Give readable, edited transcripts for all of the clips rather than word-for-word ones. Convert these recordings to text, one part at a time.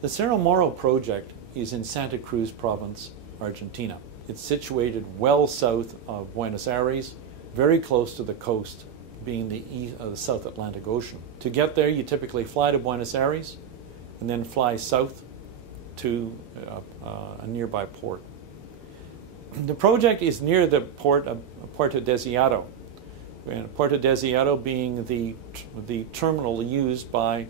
The Cerro Moro project is in Santa Cruz province, Argentina. It's situated well south of Buenos Aires, very close to the coast, being the South Atlantic Ocean. To get there, you typically fly to Buenos Aires and then fly south to a nearby port. The project is near the port of Puerto Deseado, and Puerto Deseado being the terminal used by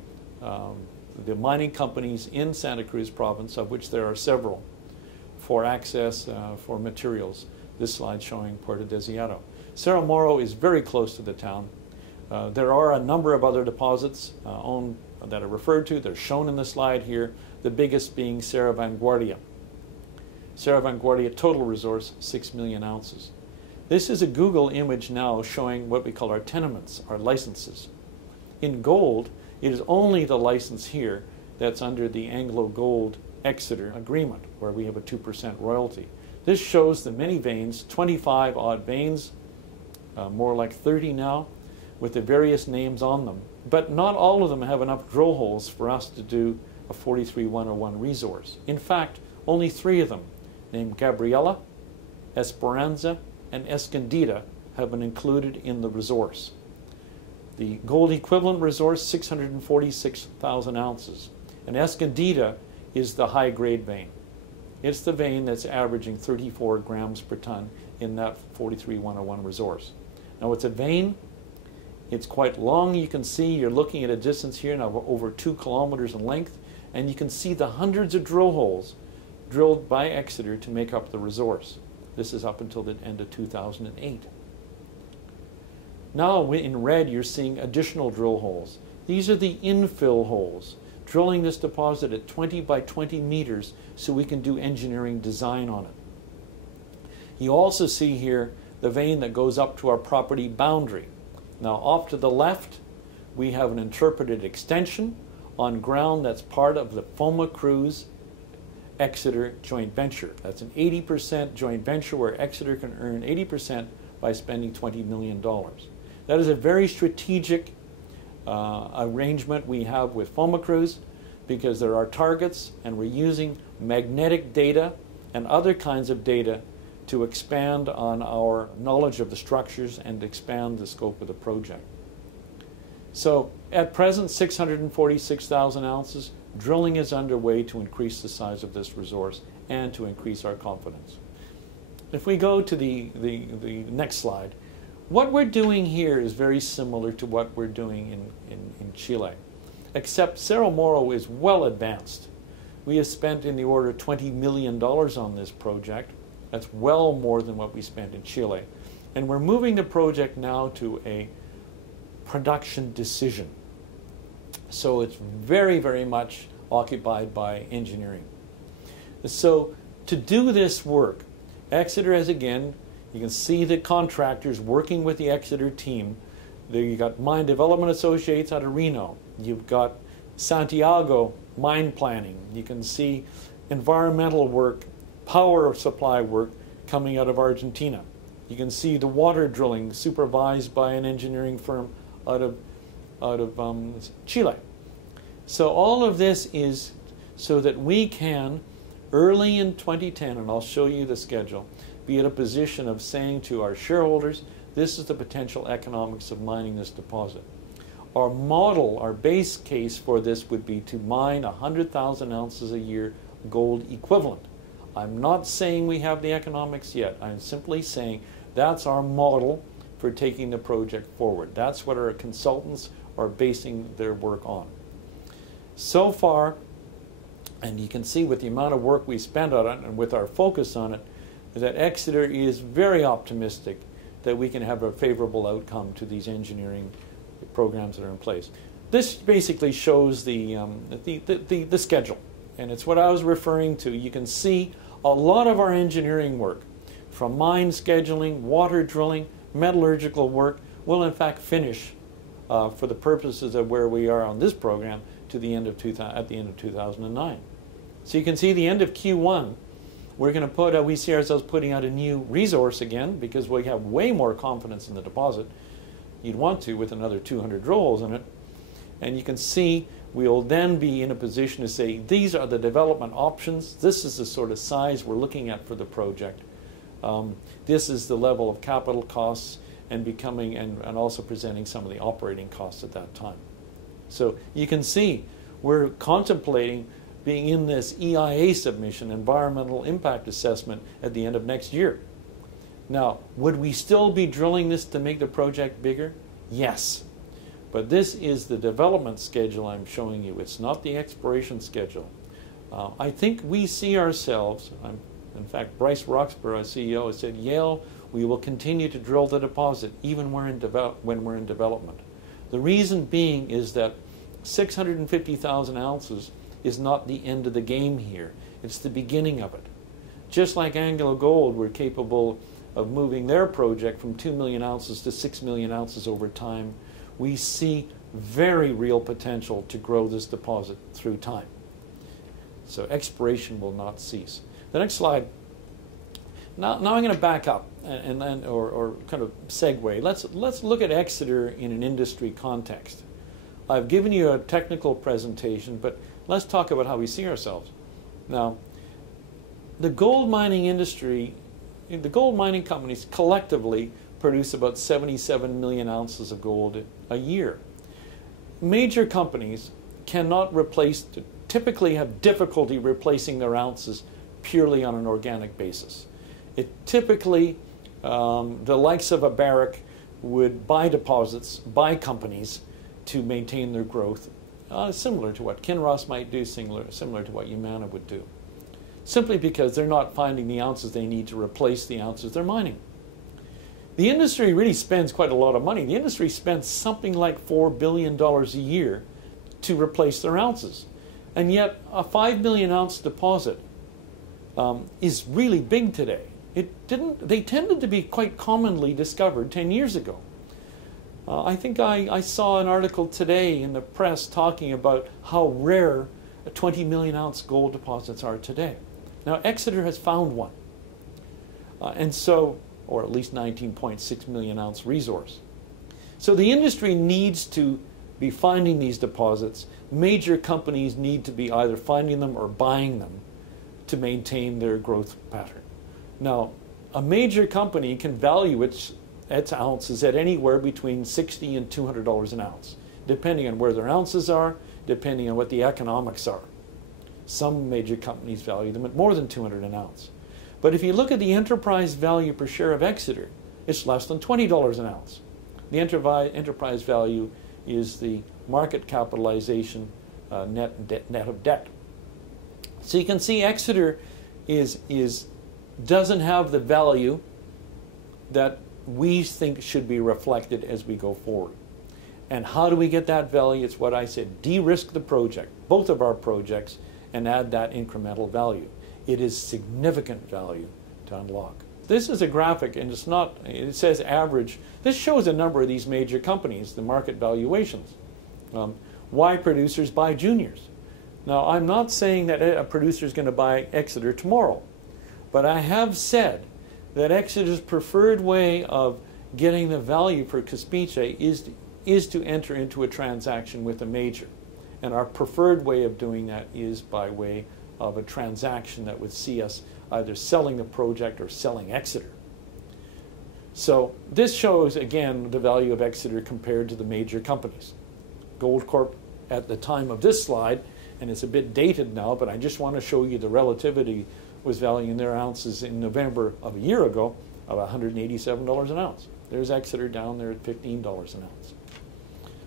the mining companies in Santa Cruz province, of which there are several, for access for materials. This slide showing Puerto Deseado. Cerro Moro is very close to the town. There are a number of other deposits that are referred to. They're shown in the slide here, the biggest being Cerro Vanguardia. Cerro Vanguardia total resource, 6 million ounces. This is a Google image now showing what we call our tenements, our licenses. In gold, it is only the license here that's under the Anglo Gold Exeter agreement, where we have a 2% royalty. This shows the many veins, 25 odd veins, more like 30 now, with the various names on them. But not all of them have enough drill holes for us to do a 43-101 resource. In fact, only 3 of them, named Gabriela, Esperanza, and Escondida, have been included in the resource. The gold equivalent resource, 646,000 ounces. And Escondida is the high-grade vein. It's the vein that's averaging 34 grams per ton in that 43-101 resource. Now, it's a vein. It's quite long. You can see, you're looking at a distance here now of over 2 kilometers in length, and you can see the hundreds of drill holes drilled by Exeter to make up the resource. This is up until the end of 2008. Now in red you're seeing additional drill holes. These are the infill holes, drilling this deposit at 20 by 20 meters so we can do engineering design on it. You also see here the vein that goes up to our property boundary. Now off to the left we have an interpreted extension on ground that's part of the Foma Cruz Exeter joint venture. That's an 80% joint venture where Exeter can earn 80% by spending $20 million. That is a very strategic arrangement we have with Foma Cruz, because there are targets and we're using magnetic data and other kinds of data to expand on our knowledge of the structures and expand the scope of the project. So at present, 646,000 ounces. Drilling is underway to increase the size of this resource and to increase our confidence. If we go to the next slide, what we're doing here is very similar to what we're doing in Chile, except Cerro Moro is well advanced. We have spent in the order of $20 million on this project. That's well more than what we spent in Chile. And we're moving the project now to a production decision. So it's very, very much occupied by engineering. So to do this work, Exeter has, again, you can see the contractors working with the Exeter team. You've got Mine Development Associates out of Reno. You've got Santiago mine planning. You can see environmental work, power supply work coming out of Argentina. You can see the water drilling supervised by an engineering firm out of Chile. So all of this is so that we can, early in 2010, and I'll show you the schedule, be in a position of saying to our shareholders, this is the potential economics of mining this deposit. Our model, our base case for this would be to mine 100,000 ounces a year gold equivalent. I'm not saying we have the economics yet. I'm simply saying that's our model for taking the project forward. That's what our consultants are basing their work on. So far, and you can see with the amount of work we spent on it and with our focus on it, that Exeter is very optimistic that we can have a favorable outcome to these engineering programs that are in place. This basically shows the schedule, and it's what I was referring to. You can see a lot of our engineering work, from mine scheduling, water drilling, metallurgical work, will in fact finish for the purposes of where we are on this program to the end of at the end of 2009. So you can see the end of Q1, we're going to put we see ourselves putting out a new resource again, because we have way more confidence in the deposit. You'd want to with another 200 drill holes in it. And you can see we'll then be in a position to say, these are the development options. This is the sort of size we're looking at for the project. This is the level of capital costs, and becoming and also presenting some of the operating costs at that time. So you can see we're contemplating being in this EIA submission, Environmental Impact Assessment, at the end of next year. Now, would we still be drilling this to make the project bigger? Yes. But this is the development schedule I'm showing you. It's not the exploration schedule. I think we see ourselves, in fact, Bryce Roxburgh, our CEO, has said, Yale, we will continue to drill the deposit even when we're in development. The reason being is that 650,000 ounces is not the end of the game here. It's the beginning of it. Just like Anglo Gold were capable of moving their project from 2 million ounces to 6 million ounces over time, we see very real potential to grow this deposit through time. So exploration will not cease. The next slide. Now I'm going to back up and then, or kind of segue. Let's look at Exeter in an industry context. I've given you a technical presentation, but let's talk about how we see ourselves. Now, the gold mining industry, the gold mining companies collectively produce about 77 million ounces of gold a year. Major companies cannot replace, typically have difficulty replacing their ounces purely on an organic basis. It typically, the likes of a Barrick would buy deposits, buy companies to maintain their growth, similar to what Kinross might do, similar to what Yamana would do, simply because they're not finding the ounces they need to replace the ounces they're mining. The industry really spends quite a lot of money. The industry spends something like $4 billion a year to replace their ounces. And yet a 5 million ounce deposit is really big today. They tended to be quite commonly discovered 10 years ago. I think I saw an article today in the press talking about how rare 20 million ounce gold deposits are today. Now Exeter has found one. And so, or at least 19.6 million ounce resource. So the industry needs to be finding these deposits. Major companies need to be either finding them or buying them to maintain their growth pattern. Now, a major company can value its ounces at anywhere between $60 and $200 an ounce, depending on where their ounces are, depending on what the economics are. Some major companies value them at more than $200 an ounce. But if you look at the enterprise value per share of Exeter, it's less than $20 an ounce. The enterprise value is the market capitalization net of debt. So you can see Exeter doesn't have the value that we think should be reflected as we go forward. And how do we get that value? It's what I said, de-risk the project, both of our projects, and add that incremental value. It is significant value to unlock. This is a graphic, and it's not, it says average. This shows a number of these major companies, the market valuations. Why producers buy juniors? Now, I'm not saying that a producer is going to buy Exeter tomorrow, but I have said that Exeter's preferred way of getting the value for Caspiche is to enter into a transaction with a major. And our preferred way of doing that is by way of a transaction that would see us either selling the project or selling Exeter. So this shows, again, the value of Exeter compared to the major companies. Gold Corp, at the time of this slide, and it's a bit dated now, but I just want to show you the relativity, was valuing their ounces in November of a year ago of $187 an ounce. There's Exeter down there at $15 an ounce.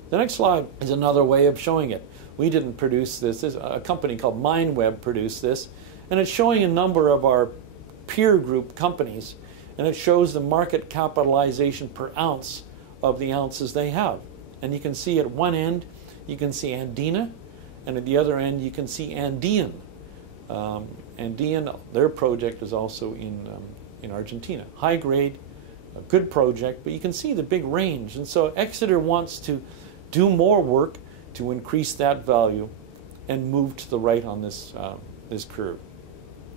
The next slide is another way of showing it. We didn't produce this. A company called MineWeb produced this, and it's showing a number of our peer group companies, and it shows the market capitalization per ounce of the ounces they have. And you can see at one end, you can see Andina, and at the other end, you can see Andean. Andean, their project is also in Argentina. High grade, a good project, but you can see the big range. And so Exeter wants to do more work to increase that value and move to the right on this, this curve.